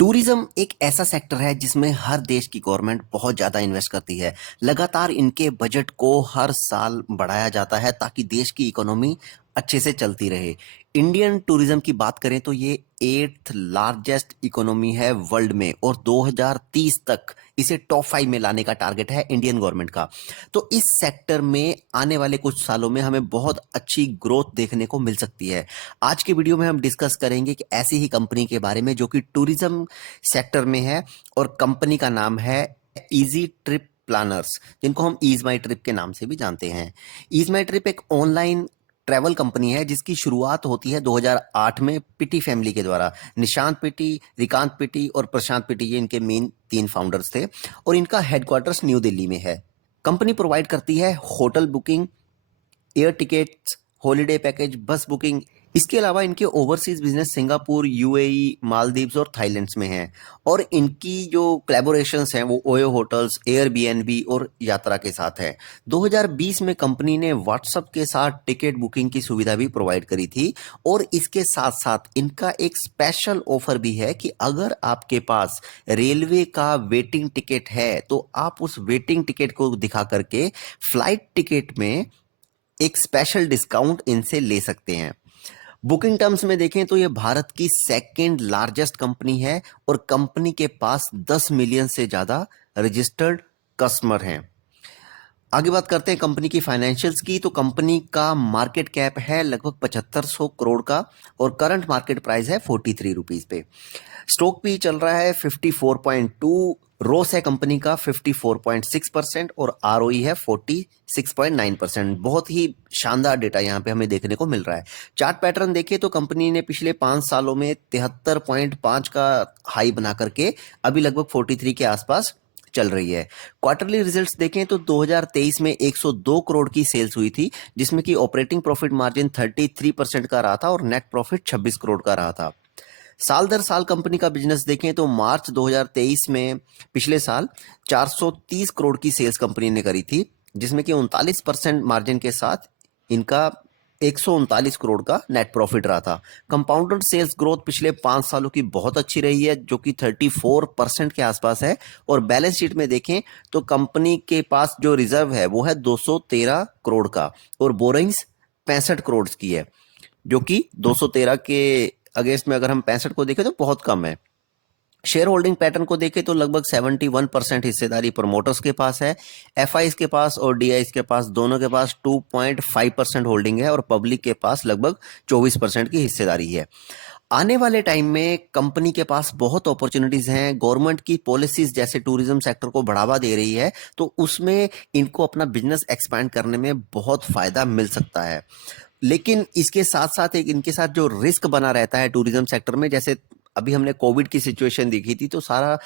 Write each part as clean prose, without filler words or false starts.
Tourism एक ऐसा sector है जिसमें हर देश की गवर्नमेंट बहुत ज़्यादा इन्वेस्ट करती है। लगातार इनके बजट को हर साल बढ़ाया जाता है ताकि देश की इकोनॉमी अच्छे से चलती रहे। इंडियन टूरिज्म की बात करें तो ये 8th लार्जेस्ट इकोनॉमी है वर्ल्ड में और 2030 तक इसे टॉप 5 में लाने का टारगेट है इंडियन गवर्नमेंट का। तो इस सेक्टर में आने वाले कुछ सालों में हमें बहुत अच्छी ग्रोथ देखने को मिल सकती है। आज की वीडियो में हम डिस्कस करेंगे कि ऐसी ही कंपनी के बारे में जो कि टूरिज्म सेक्टर में है और कंपनी का नाम है इजी ट्रिप प्लानर्स, जिनको हम ईज माई ट्रिप के नाम से भी जानते हैं। ईज माई ट्रिप एक ऑनलाइन ट्रैवल कंपनी है जिसकी शुरुआत होती है 2008 में पिटी फैमिली के द्वारा। निशांत पिटी, रिकांत पिटी और प्रशांत पिटी ये इनके मेन 3 फाउंडर्स थे और इनका हेडक्वार्टर्स न्यू दिल्ली में है। कंपनी प्रोवाइड करती है hotel booking, air tickets, holiday package, बस बुकिंग। इसके अलावा इनके overseas business Singapore, UAE, Maldives और थाईलैंड्स में हैं और इनकी जो कोलैबोरेशंस हैं वो ओयो होटल्स, एयरबीएनबी और यात्रा के साथ है। 2020 में कंपनी ने व्हाट्सएप के साथ टिकट बुकिंग की सुविधा भी प्रोवाइड करी थी और इसके साथ साथ इनका एक स्पेशल ऑफर भी है कि अगर आपके पास रेलवे का वेटिंग टिकट है तो आप उस वेटिंग टिकट को दिखा करके फ्लाइट टिकट में एक स्पेशल डिस्काउंट इनसे ले सकते हैं। बुकिंग टर्म्स में देखें तो ये भारत की सेकेंड लार्जेस्ट कंपनी है और कंपनी के पास 10 मिलियन से ज्यादा रजिस्टर्ड कस्टमर हैं। आगे बात करते हैं कंपनी की फाइनेंशियल्स की। तो कंपनी का मार्केट कैप है लगभग 7500 करोड़ का और करंट मार्केट प्राइस है 43 रुपीज पे। स्टॉक भी चल रहा है 54.2, रोस है कंपनी का 54.6% और आरओई है 46.9%। बहुत ही शानदार डेटा यहाँ पे हमें देखने को मिल रहा है। चार्ट पैटर्न देखें तो कंपनी ने पिछले 5 सालों में 73.5 का हाई बना करके अभी लगभग 43 के आसपास चल रही है। क्वार्टरली रिजल्ट्स देखें तो 2023 में 102 करोड़ की सेल्स हुई थी जिसमें कि ऑपरेटिंग प्रॉफिट मार्जिन 33% का रहा था और नेट प्रॉफिट 26 करोड़ का रहा था। साल दर साल कंपनी का बिजनेस देखें तो मार्च 2023 में पिछले साल 430 करोड़ की सेल्स कंपनी ने करी थी जिसमें कि 39% मार्जिन के साथ इनका 139 करोड़ का नेट प्रॉफिट रहा था। कंपाउंडेड सेल्स ग्रोथ पिछले 5 सालों की बहुत अच्छी रही है जो कि 34% के आसपास है और बैलेंस शीट में देखें तो कंपनी के पास जो रिजर्व है वो है 213 करोड़ का और बोरिंग्स 65 करोड़ की है जो कि 213 के अगेंस्ट में अगर हम 65 को देखें तो बहुत कम है। शेयर होल्डिंग पैटर्न को देखें तो लगभग 71% हिस्सेदारी प्रमोटर्स के पास है, एफआईज के पास और डीआईज के पास दोनों के पास 2.5% होल्डिंग है और पब्लिक के पास लगभग 24% की हिस्सेदारी है। आने वाले टाइम में कंपनी के पास बहुत अपॉर्चुनिटीज हैं। गवर्नमेंट की पॉलिसीज जैसे टूरिज्म सेक्टर को बढ़ावा दे रही है तो उसमें इनको अपना बिजनेस एक्सपैंड करने में बहुत फायदा मिल सकता है। लेकिन इसके साथ साथ एक इनके साथ जो रिस्क बना रहता है टूरिज्म सेक्टर में, जैसे अभी हमने कोविड की सिचुएशन देखी थी तो सारा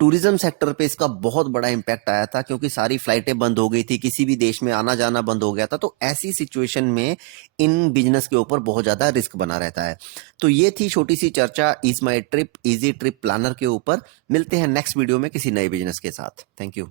टूरिज्म सेक्टर पे इसका बहुत बड़ा इम्पैक्ट आया था क्योंकि सारी फ्लाइटें बंद हो गई थी, किसी भी देश में आना जाना बंद हो गया था। तो ऐसी सिचुएशन में इन बिजनेस के ऊपर बहुत ज्यादा रिस्क बना रहता है। तो ये थी छोटी सी चर्चा ease my trip easy trip planner के ऊपर। मिलते हैं नेक्स्ट वीडियो में किसी नए बिजनेस के साथ। Thank you.